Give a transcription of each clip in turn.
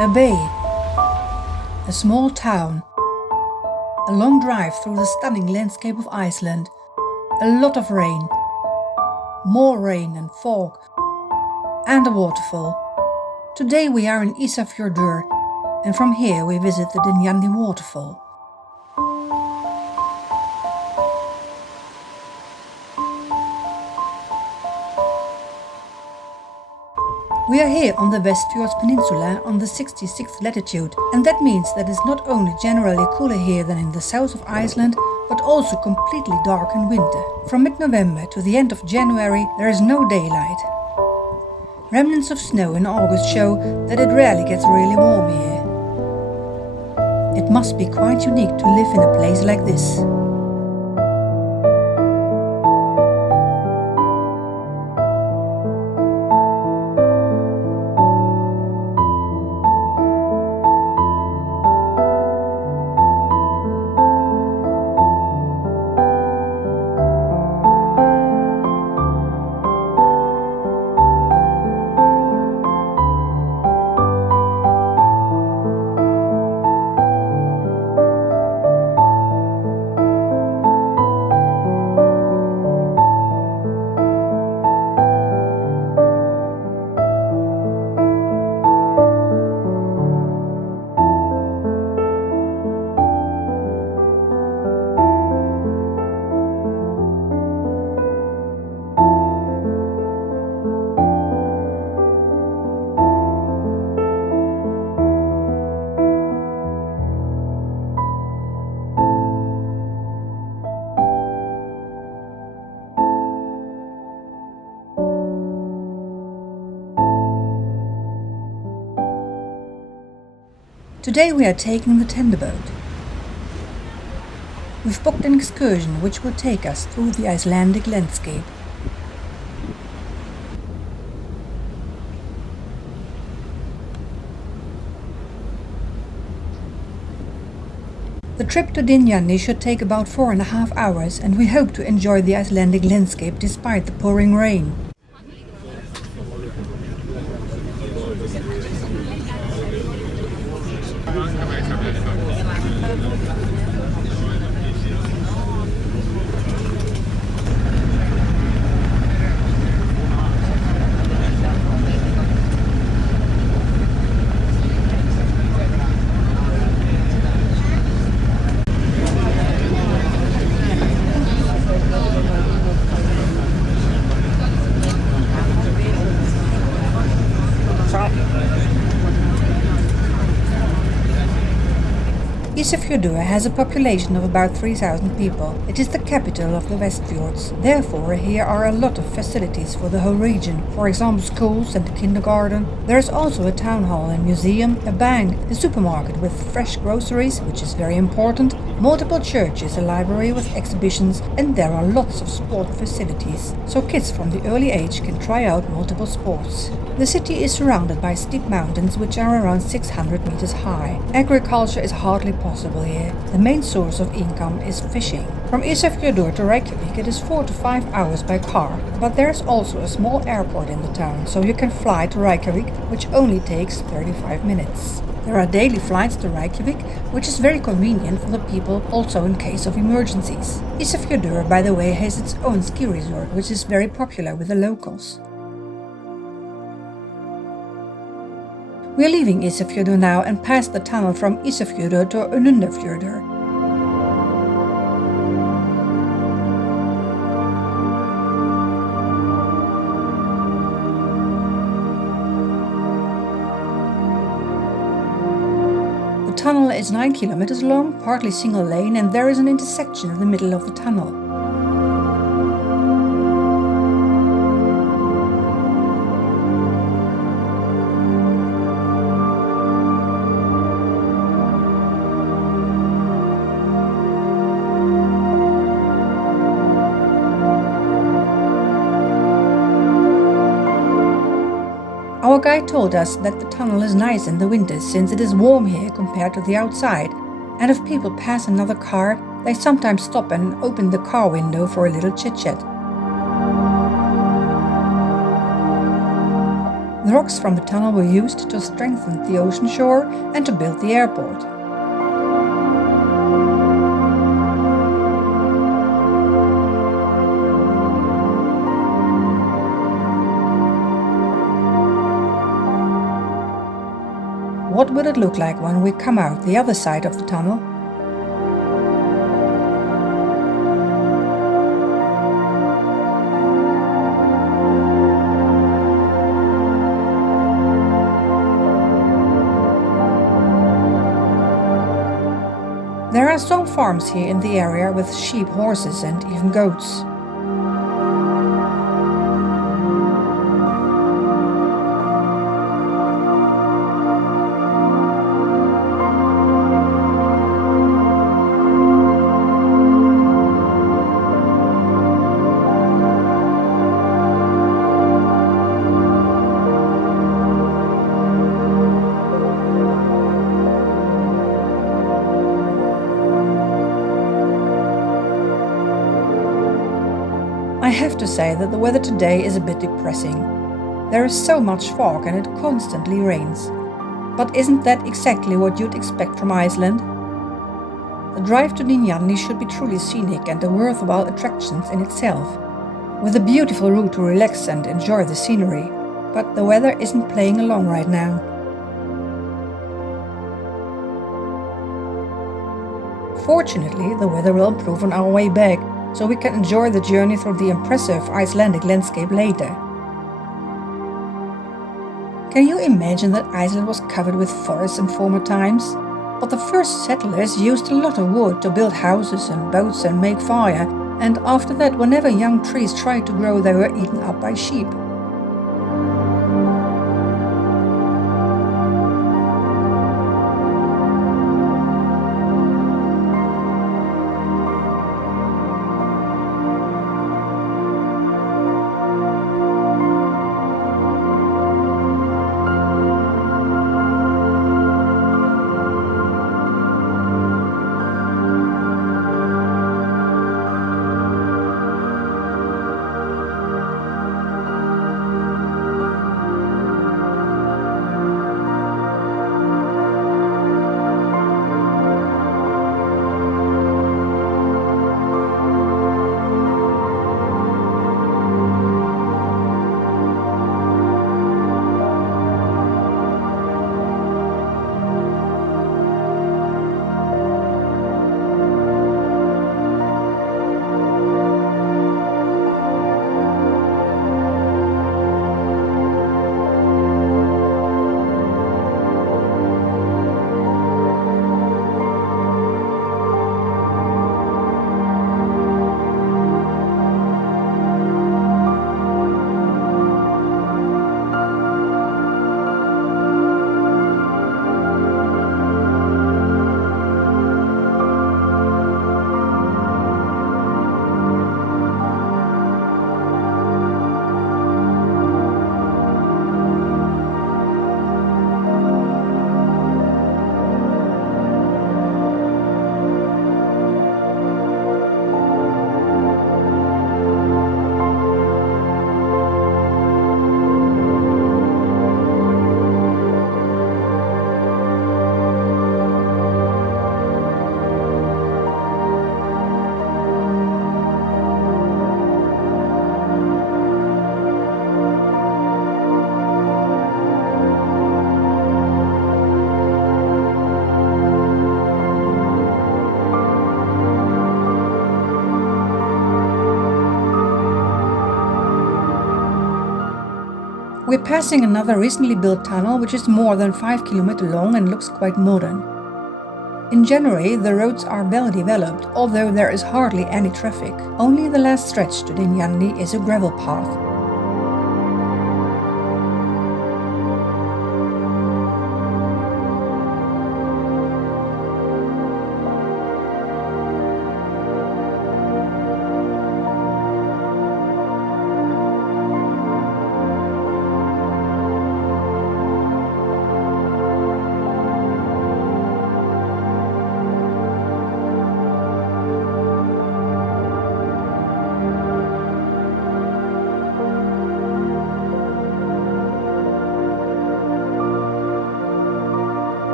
A bay, a small town, a long drive through the stunning landscape of Iceland, a lot of rain, more rain and fog, and a waterfall. Today we are in Isafjördur, and from here we visit the Dynjandi waterfall. We are here on the Westfjords peninsula on the 66th latitude, and that means that it's not only generally cooler here than in the south of Iceland, but also completely dark in winter. From mid-November to the end of January there is no daylight. Remnants of snow in August show that it rarely gets really warm here. It must be quite unique to live in a place like this. Today we are taking the tender boat. We've booked an excursion which will take us through the Icelandic landscape. The trip to Dynjandi should take about 4.5 hours, and we hope to enjoy the Icelandic landscape despite the pouring rain. Isafjördur has a population of about 3,000 people. It is the capital of the Westfjords. Therefore, here are a lot of facilities for the whole region. For example, schools and a kindergarten. There is also a town hall and museum, a bank, a supermarket with fresh groceries, which is very important, multiple churches, a library with exhibitions, and there are lots of sport facilities, so kids from the early age can try out multiple sports. The city is surrounded by steep mountains which are around 600 meters high. Agriculture is hardly possible here. The main source of income is fishing. From Isafjördur to Reykjavik it is 4 to 5 hours by car, but there is also a small airport in the town, so you can fly to Reykjavik, which only takes 35 minutes. There are daily flights to Reykjavik, which is very convenient for the people, also in case of emergencies. Isafjördur, by the way, has its own ski resort, which is very popular with the locals. We are leaving Isafjördur now and pass the tunnel from Isafjördur to Isafjördur. The tunnel is 9 kilometers long, partly single lane, and there is an intersection in the middle of the tunnel. Our guide told us that the tunnel is nice in the winter since it is warm here compared to the outside, and if people pass another car, they sometimes stop and open the car window for a little chit-chat. The rocks from the tunnel were used to strengthen the ocean shore and to build the airport. What will it look like when we come out the other side of the tunnel? There are some farms here in the area with sheep, horses and even goats. I have to say that the weather today is a bit depressing. There is so much fog and it constantly rains. But isn't that exactly what you'd expect from Iceland? The drive to Dynjandi should be truly scenic and a worthwhile attraction in itself, with a beautiful route to relax and enjoy the scenery. But the weather isn't playing along right now. Fortunately, the weather will improve on our way back, so we can enjoy the journey through the impressive Icelandic landscape later. Can you imagine that Iceland was covered with forests in former times? But the first settlers used a lot of wood to build houses and boats and make fire, and after that, whenever young trees tried to grow, they were eaten up by sheep. We're passing another recently built tunnel which is more than 5 km long and looks quite modern. In January, the roads are well developed, although there is hardly any traffic. Only the last stretch to Dynjandi is a gravel path.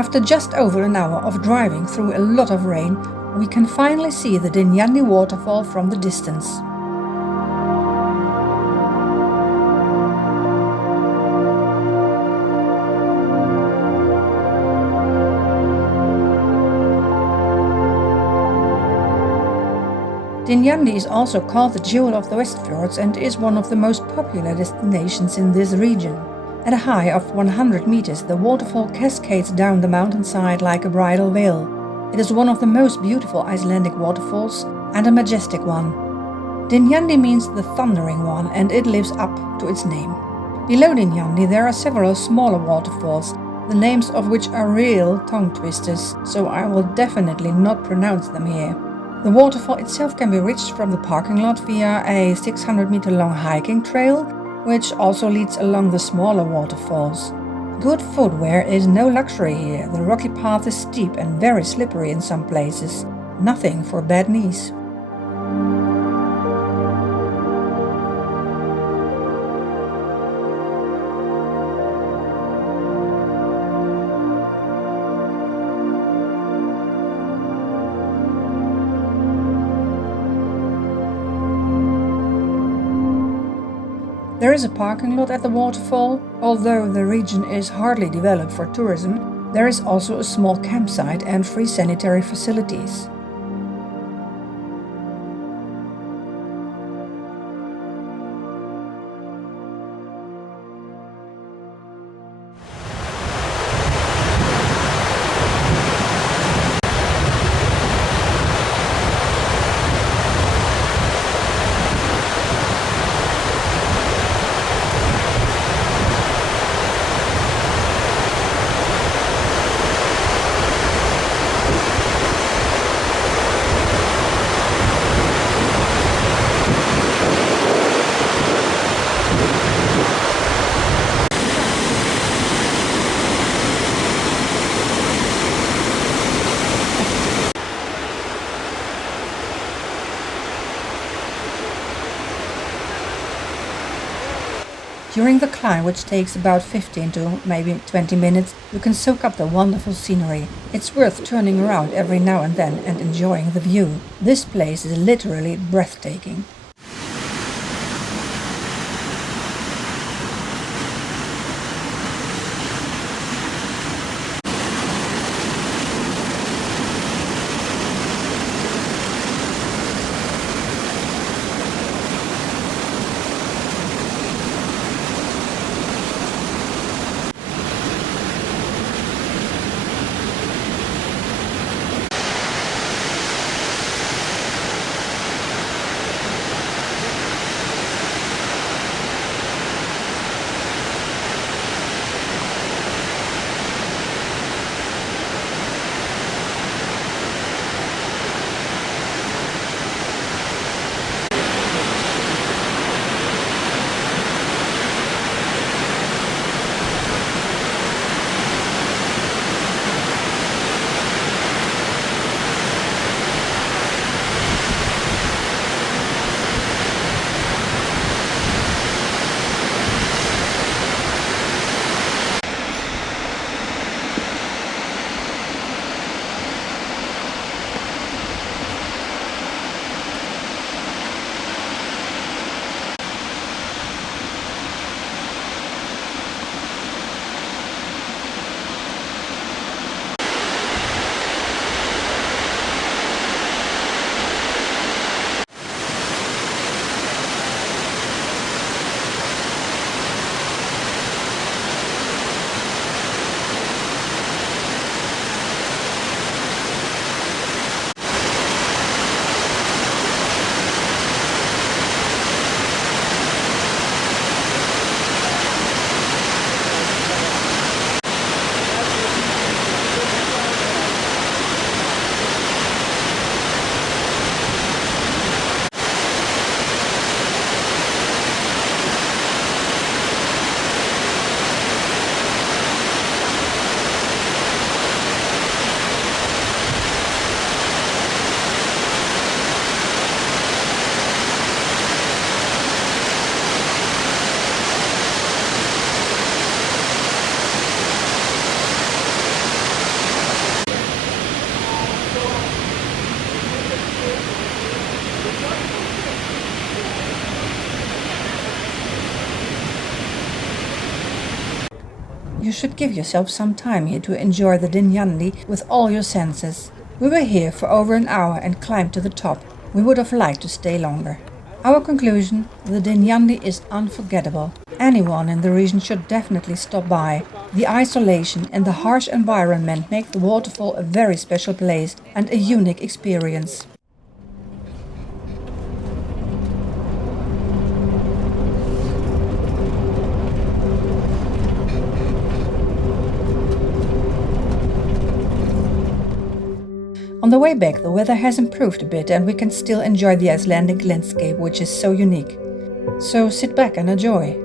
After just over an hour of driving through a lot of rain, we can finally see the Dynjandi waterfall from the distance. Dynjandi is also called the jewel of the Westfjords and is one of the most popular destinations in this region. At a height of 100 meters, the waterfall cascades down the mountainside like a bridal veil. It is one of the most beautiful Icelandic waterfalls and a majestic one. Dynjandi means the thundering one, and it lives up to its name. Below Dynjandi there are several smaller waterfalls, the names of which are real tongue twisters, so I will definitely not pronounce them here. The waterfall itself can be reached from the parking lot via a 600-meter long hiking trail, which also leads along the smaller waterfalls. Good footwear is no luxury here. The rocky path is steep and very slippery in some places. Nothing for bad knees. There is a parking lot at the waterfall. Although the region is hardly developed for tourism, there is also a small campsite and free sanitary facilities. During the climb, which takes about 15 to maybe 20 minutes, you can soak up the wonderful scenery. It's worth turning around every now and then and enjoying the view. This place is literally breathtaking. should give yourself some time here to enjoy the Dynjandi with all your senses. We were here for over an hour and climbed to the top. We would have liked to stay longer. Our conclusion: the Dynjandi is unforgettable. Anyone in the region should definitely stop by. The isolation and the harsh environment make the waterfall a very special place and a unique experience. On the way back, the weather has improved a bit and we can still enjoy the Icelandic landscape, which is so unique. So sit back and enjoy.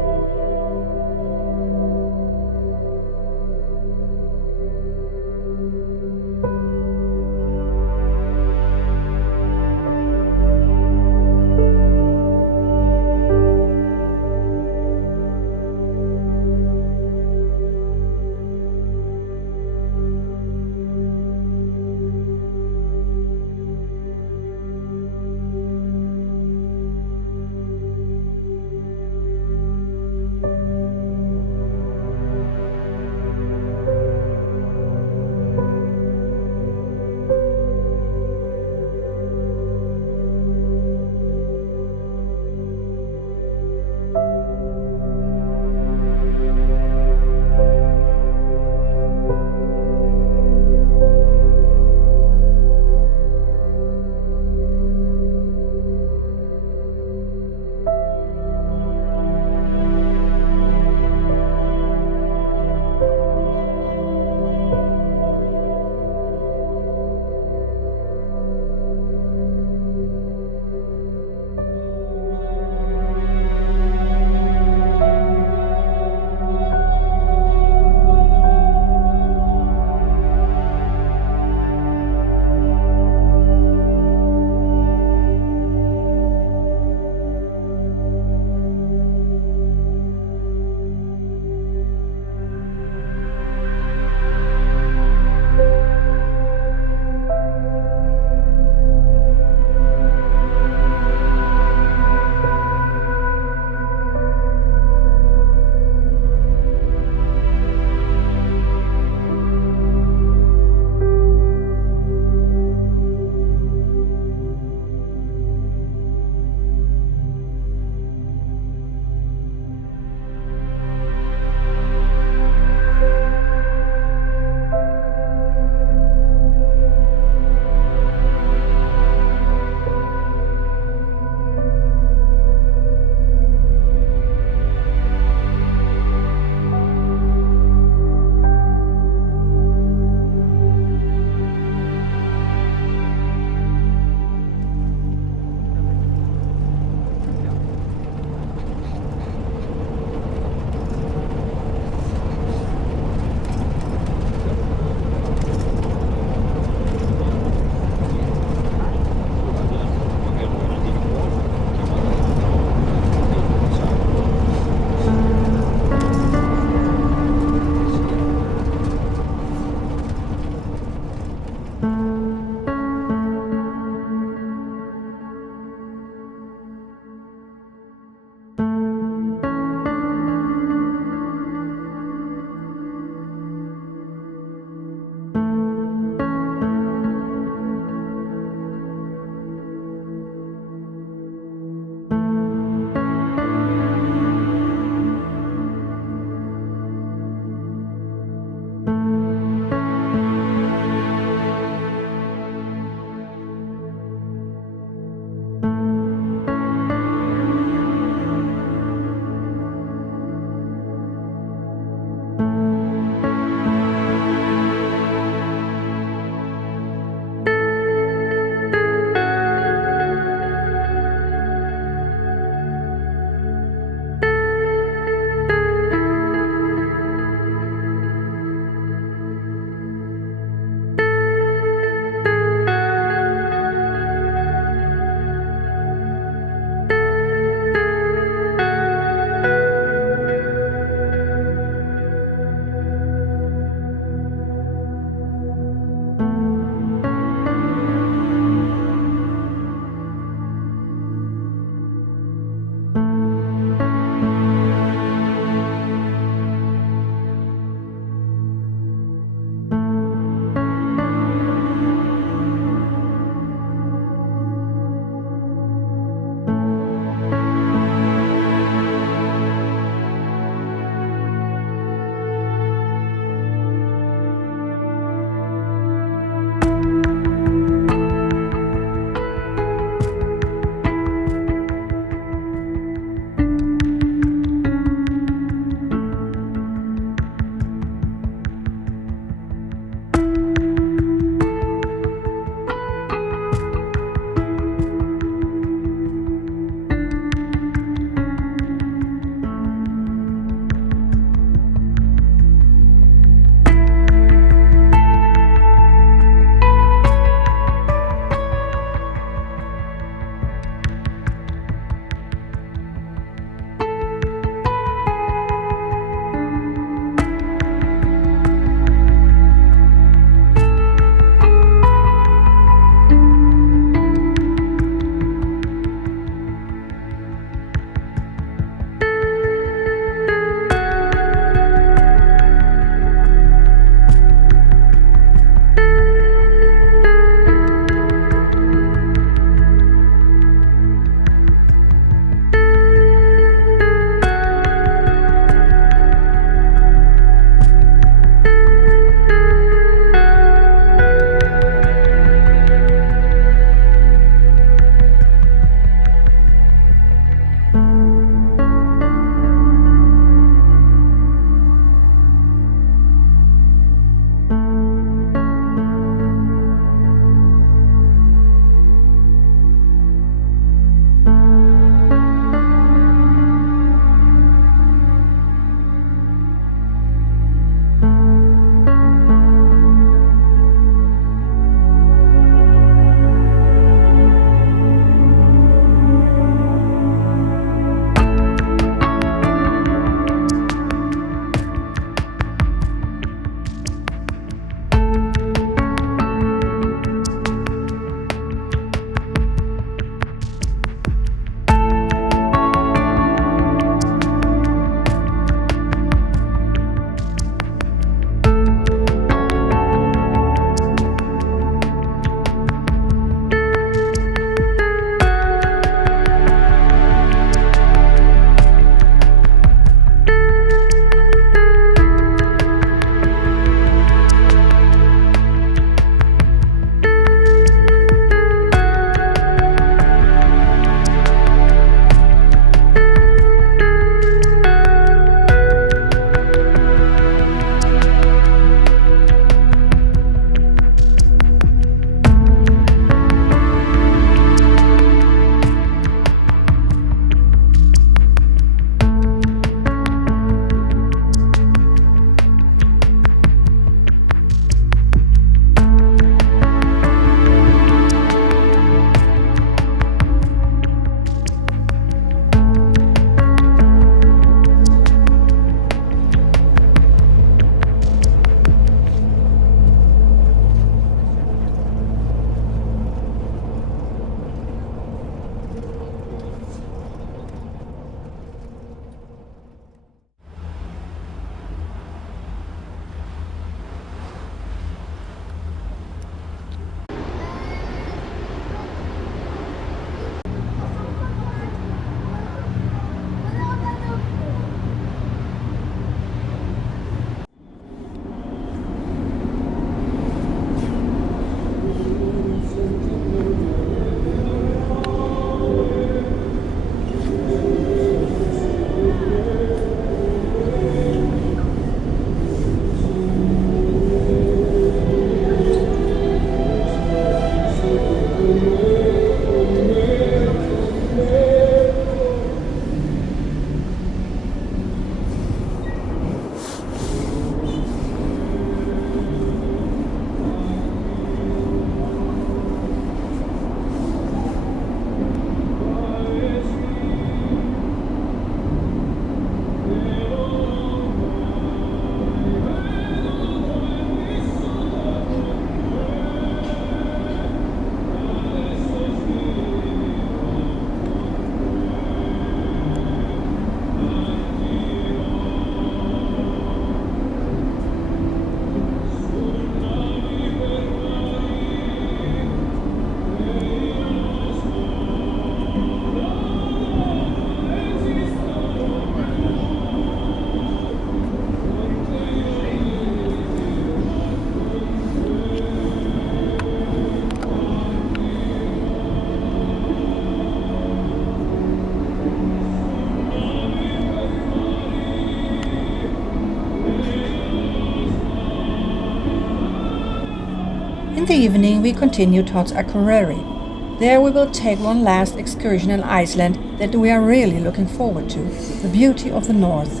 In the evening we continue towards Akureyri. There we will take one last excursion in Iceland that we are really looking forward to, the beauty of the north.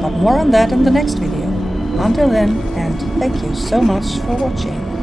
But more on that in the next video. Until then, and thank you so much for watching.